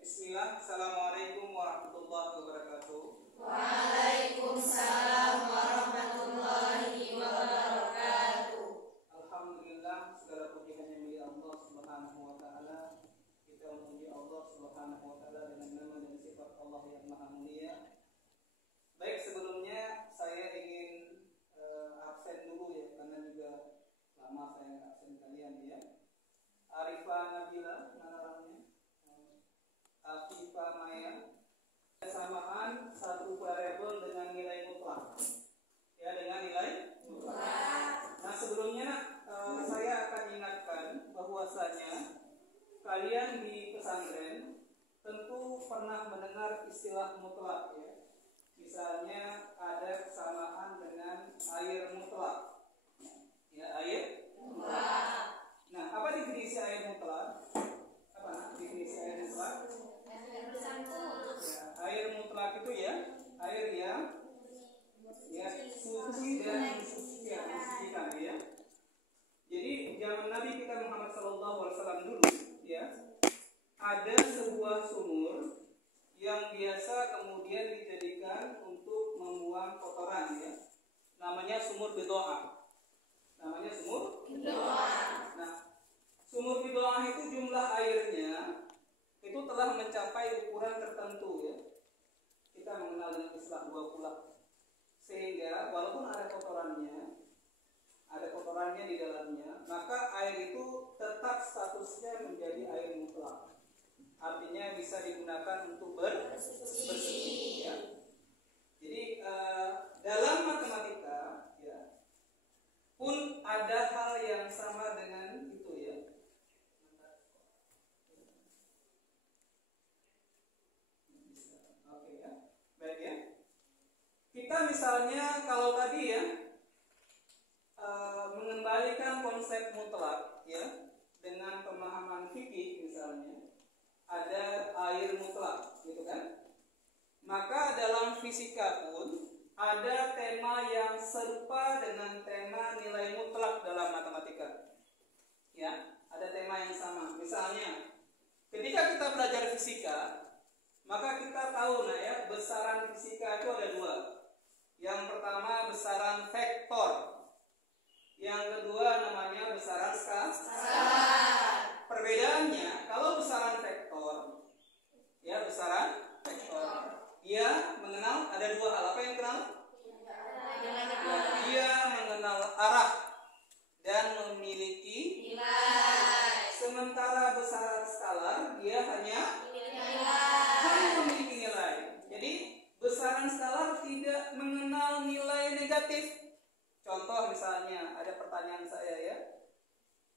Bismillah. Assalamualaikum warahmatullahi wabarakatuh. Waalaikumsalam warahmatullahi wabarakatuh. Alhamdulillah, segala puji hanya milik Allah Subhanahu wa taala. Kita memuji Allah Subhanahu wa taala dengan nama dan sifat Allah yang Maha Mulia. Baik, sebelumnya saya ingin absen dulu ya, karena juga lama saya nggak absen kalian ya. Arifah Nabila, mana orangnya? Afifah Maya. Kesamaan satu variabel dengan nilai mutlak. Ya, dengan nilai mutlak. Nah, sebelumnya saya akan ingatkan bahwasanya kalian di pesantren tentu pernah mendengar istilah mutlak ya. Misalnya ada kesamaan dengan air mutlak. Ya, air mutlak. Nah, apa definisi air mutlak? Apa definisi air mutlak? Ya, air mutlak itu ya air yang suci dan mensucikan ya. Jadi zaman Nabi kita Muhammad SAW dulu ya, ada sebuah sumur yang biasa kemudian dijadikan untuk membuang kotoran ya. Namanya sumur bidoah. Namanya sumur bidoah. Nah, sumur bidoah itu jumlah airnya itu telah mencapai ukuran tertentu ya. Kita mengenal dengan istilah 2 kulak. Sehingga walaupun ada kotorannya di dalamnya, maka air itu tetap statusnya menjadi air mutlak. Artinya bisa digunakan untuk bersuci ya. Jadi dalam matematika ya pun ada hal yang sama dengan itu ya. Oke ya. Baik ya. Kita misalnya kalau tadi ya mengembalikan konsep mutlak ya dengan pemahaman fikih misalnya ada air mutlak gitu kan. Maka dalam fisika pun ada tema yang serupa dengan tema nilai mutlak dalam matematika. Ya, ada tema yang sama. Misalnya, ketika kita belajar fisika, maka kita tahu nah ya, besaran fisika itu ada 2. Yang pertama besaran vektor. Yang kedua namanya besaran skalar. Perbedaannya, kalau besaran vektor, ya besaran vektor, dia mengenal ada 2 hal. Apa yang kenal? Dia mengenal arah dan memiliki nilai. Sementara besaran skalar dia hanya memiliki nilai. Jadi besaran skalar tidak mengenal nilai negatif. Contoh misalnya ada pertanyaan saya ya.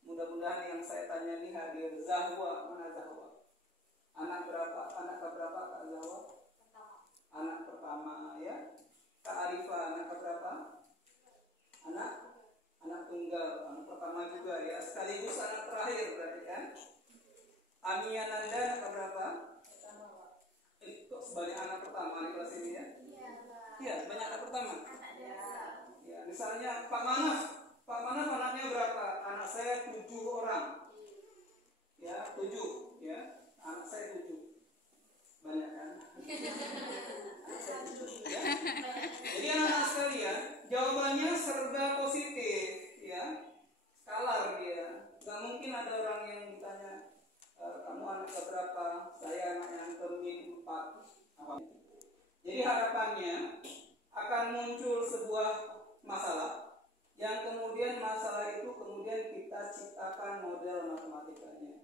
Mudah-mudahan yang saya tanya ini hadir. Zahwa, mana Zahwa? Anak berapa? Anak keberapa Kak Zahwa? Anak pertama ya. Kak Arifah anak keberapa? Anak tunggal, anak pertama juga ya. Sekaligus anak terakhir berarti kan? Amia Nanda anak keberapa? Kok sebanyak anak pertama di kelas ini ya? Iya, banyak anak pertama. Ya, misalnya Pak Manaf anaknya berapa? Anak saya 7 orang. Ya, 7 ya. Anak saya 7. Banyak kan? Ya. Jadi anak-anak sekalian, jawabannya serba positif ya. Skalar dia. Gak mungkin ada orang yang ditanya kamu anak berapa? Saya anak yang ke-4. Jadi harapannya akan muncul sebuah masalah yang kemudian masalah itu kemudian kita ciptakan model matematikanya.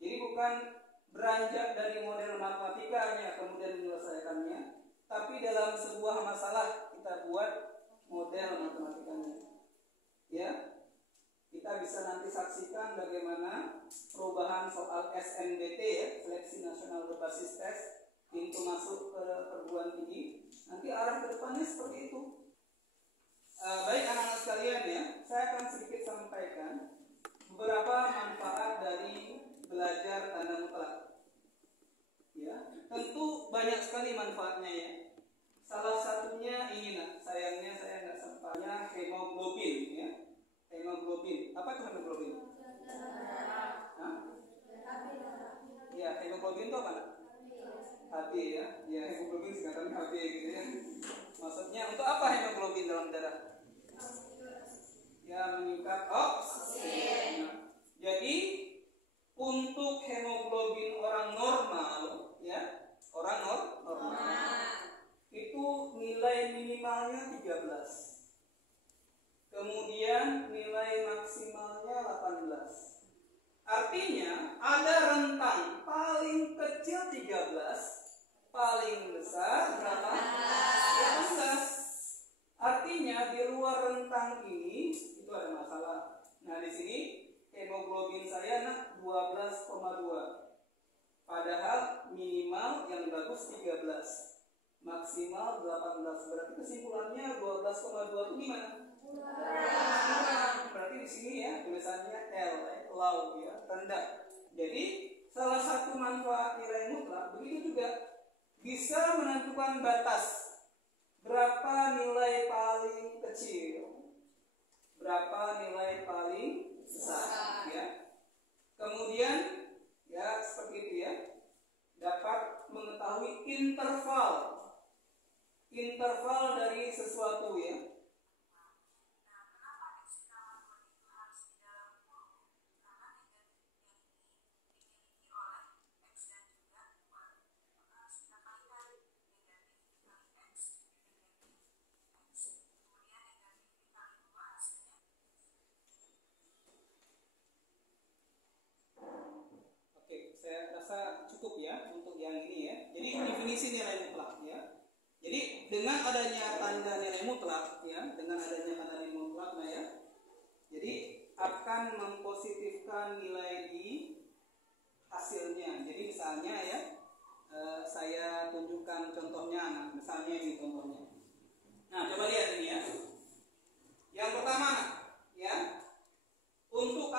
Jadi bukan beranjak dari model matematikanya kemudian menyelesaikannya, tapi dalam sebuah masalah kita buat model matematikanya. Ya, kita bisa nanti saksikan bagaimana perubahan soal SNBT ya, seleksi nasional berbasis tes, pintu masuk ke perguruan tinggi. Nanti arah ke depannya seperti itu. Baik anak-anak sekalian ya, saya akan sedikit sampaikan beberapa manfaat dari belajar tanda mutlak. Ya, tentu banyak sekali manfaatnya ya. Salah satunya ini sayangnya saya nggak sempatnya hemoglobin ya. Hemoglobin, apa itu hemoglobin? Ya, hemoglobin itu apa nak? HB ya. Ya, hemoglobin singkatan HB gitu ya. Maksudnya untuk apa hemoglobin dalam darah? Ya, mengikat oksigen. Nah, jadi untuk hemoglobin orang normal ya, orang normal itu nilai minimalnya 13. Kemudian nilai maksimalnya 18. Artinya ada rentang paling kecil 13, paling besar berapa? 18. Artinya di luar rentang ini itu ada masalah. Nah, di sini hemoglobin saya 12,2. Padahal minimal yang bagus 13. Maksimal 18. Berarti kesimpulannya 12,2 itu gimana? Berarti di sini ya tulisannya L, low ya, rendah. Jadi salah satu manfaat nilai mutlak begitu juga bisa menentukan batas berapa nilai paling kecil, berapa nilai paling besar ya. Kemudian ya seperti itu ya, dapat mengetahui interval dari sesuatu ya. Saya rasa cukup ya untuk yang ini ya. Jadi definisi nilai mutlak ya. Jadi dengan adanya tanda nilai mutlak ya, dengan adanya tanda nilai mutlak nah ya. Jadi akan mempositifkan nilai di hasilnya. Jadi misalnya ya, saya tunjukkan contohnya. Nah, misalnya ini contohnya. Nah, coba lihat ini ya. Yang pertama ya, untuk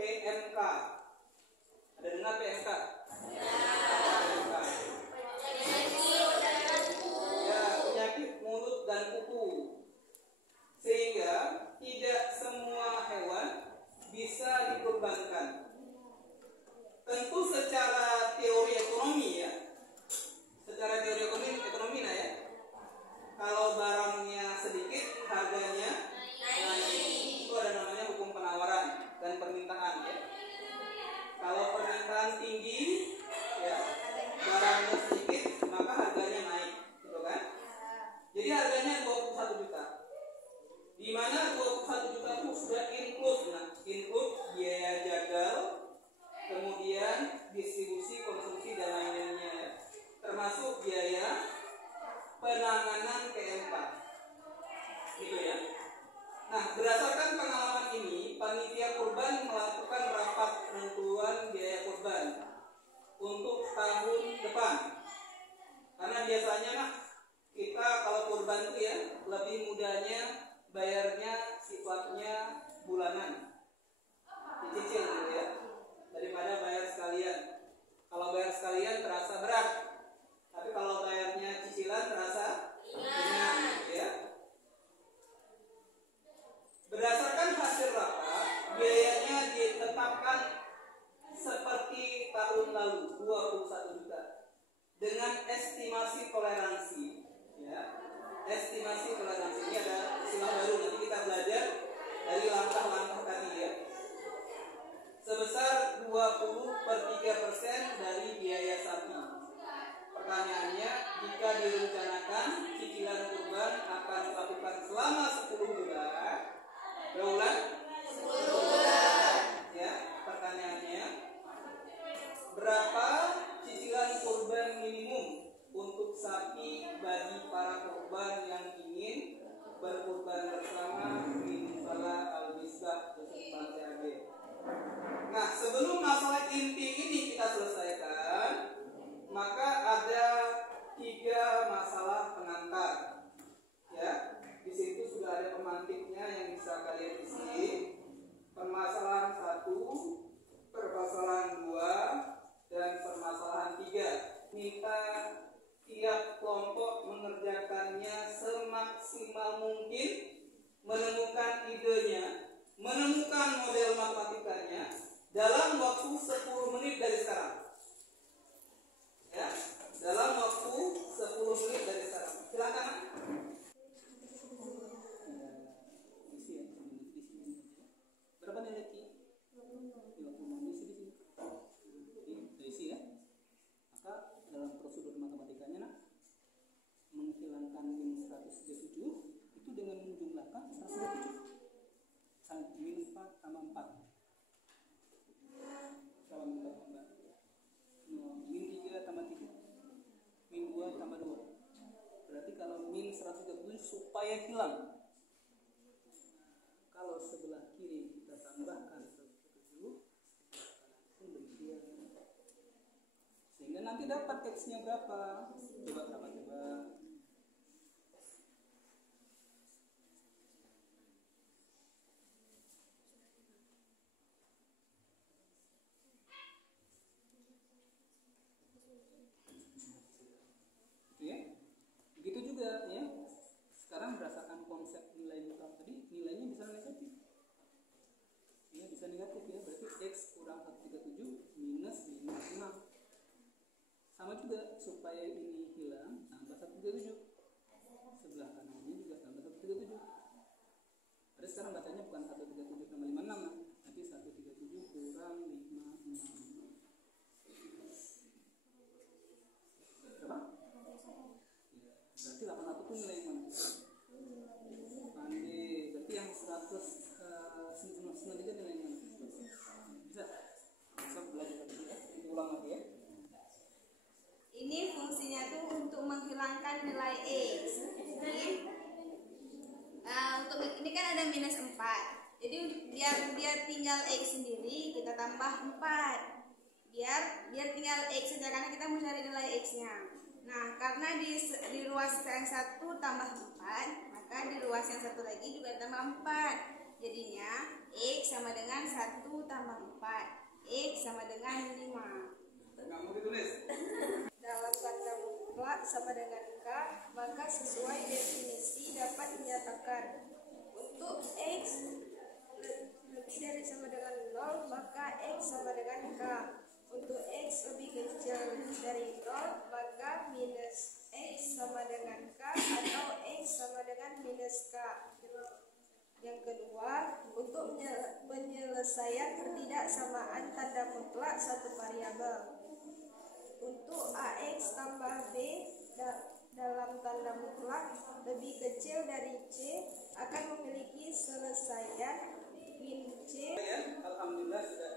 PMK. Ada dengar PMK? PMK. Ya, penyakit mulut dan kuku. Sehingga tidak semua hewan bisa dikorbankan. Tentu secara teori ekonomi ya, secara teori ekonomi lah ya. Kalau barangnya sedikit, harganya naik. Itu ada namanya hukum penawaran dan permintaan ya. Kalau permintaan tinggi, ya, barangnya sedikit, maka harganya naik, gitu kan? Jadi harganya 21 juta. Di mana 21 juta itu sudah include biaya jagal, kemudian distribusi, konsumsi dan lain-lainnya ya. Termasuk biaya penanganan PMK. Gitu ya. Nah, berdasarkan pengalaman ini, panitia kurban melakukan rapat penentuan biaya kurban untuk tahun depan. Karena biasanya kita kalau kurban itu ya lebih mudahnya bayarnya sifatnya bulanan, dicicil gitu ya, daripada bayar sekalian. Kalau bayar sekalian terasa berat, tapi kalau bayarnya cicilan terasa ringan, gitu ya. Berdasarkan hasil rapat, biayanya ditetapkan seperti tahun lalu 21 juta dengan estimasi toleransi ya. Estimasi toleransi ini ada istilah baru, nanti kita belajar dari langkah-langkah tadi ya. Sebesar 20/3% dari biaya sapi. Pertanyaannya, jika direncanakan cicilan kurban akan dilakukan selama 10 bulan, berapa bulan? 10 bulan. Ya, pertanyaannya, berapa cicilan kurban minimum untuk sapi bagi para kurban yang ingin berkurban bersama di Musala Al-Misbah Depan CAB? Nah, sebelum masalah inti ini kita selesaikan, maka ada 3 masalah pengantar. Ya, di situ sudah ada pemantiknya yang bisa kalian isi. Permasalahan 1, permasalahan 2, dan permasalahan 3. Minta tiap kelompok mengerjakannya semaksimal mungkin, menemukan idenya, menemukan model matematikanya dalam waktu 10 menit dari sekarang. Ya, dalam waktu 10 menit dari sekarang. Silakan. Berapa nilai Ki? 50 isi di sini. Isi ya. Maka dalam prosedur matematikanya menghilangkan min 137 itu dengan menjumlahkan 127. Min 4 tambah 4. Sama min 4 tambah 4. Min 3 tambah 3. Min 2 tambah 2. Berarti kalau min 137 supaya hilang. Kalau sebelah kiri kita tambahkan 137, demikian. Sehingga nanti dapat teksnya berapa? Coba berapa coba? Begitu juga ya. Sekarang berdasarkan konsep nilai mutlak tadi, nilainya bisa negatif. Ya, bisa negatif ya. Berarti X kurang 137 minus 5. Sama juga supaya ini hilang, tambah 137. Sebelah kanannya juga tambah 137. Berarti sekarang bacanya bukan 137 tambah 56, tapi 137 kurang 56. Berapa? Berarti 81 itu nilai mana? Pandai. Berarti yang 193 nilai mana? Bisa? Bisa belajar lagi ya? Ulang lagi ya? Ini fungsinya tuh untuk menghilangkan nilai X. Jadi, untuk ini kan ada minus 4. Jadi biar dia tinggal X sendiri, kita tambah 4. Biar tinggal X saja, karena kita mau cari nilai X-nya. Nah, karena di ruas yang 1 tambah 4, maka di ruas yang 1 lagi juga tambah 4. Jadinya X sama dengan 1 tambah 4. X sama dengan 5. Nggak mau ditulis. Dalam tanda mutlak sama dengan K, maka sesuai definisi dapat dinyatakan untuk X lebih dari sama dengan 0, maka X sama dengan K. Untuk X lebih kecil dari 0, maka minus X sama dengan K atau X sama dengan minus K. Yang kedua, untuk penyelesaian ketidaksamaan tanda mutlak satu variabel. Untuk AX tambah B dalam tanda mutlak lebih kecil dari C akan memiliki selesaian min C. Ya, alhamdulillah sudah